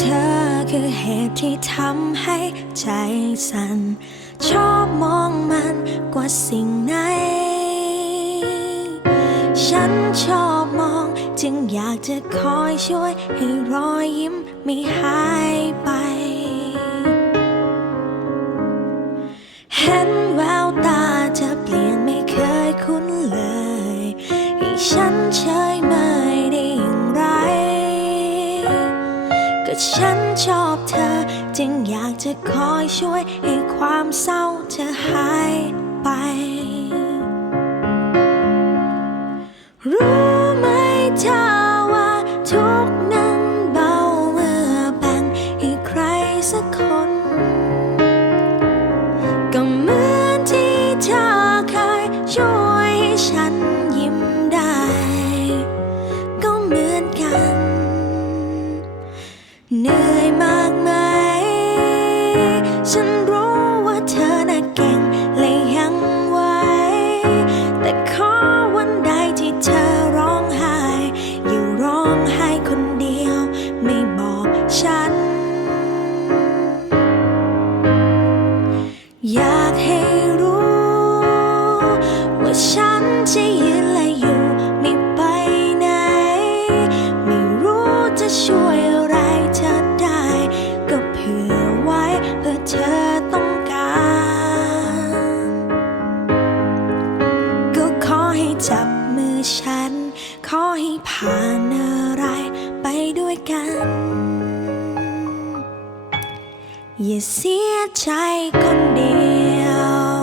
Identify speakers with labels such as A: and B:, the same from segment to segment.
A: เธอคือเหตุที่ทำให้ใจสั่น ชอบมองมันกว่าสิ่งไหน ฉันชอบมองจึงอยากจะคอยช่วย ให้รอยยิ้มไม่หายไป เห็น ชอบเธอ จึงอยากจะคอยช่วย ให้ความเศร้าเธอหายไป รู้ไหมเธอว่าทุกนั้นเบาเมื่อแบ่งให้ใครสักคน ก็เหมือนที่เธอเคยช่วยให้ฉัน ฉันรู้ว่าเธอน่ะเก่งและยังไหวแต่ขอวันใดที่เธอร้องไห้ อย่ร้องไห้คนเดียว ไม่บอกฉัน อยากให้รู้ ว่าฉันจะยืน ผ่านอะไรไปด้วยกัน อย่าเสียใจคนเดียว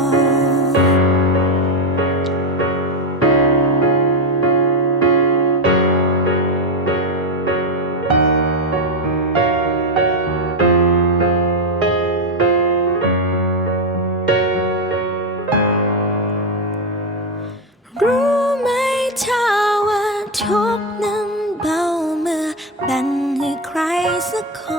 A: รู้ไหมเธอ ทุกนั้นเบาเมื่อแบ่งให้ใครสักคน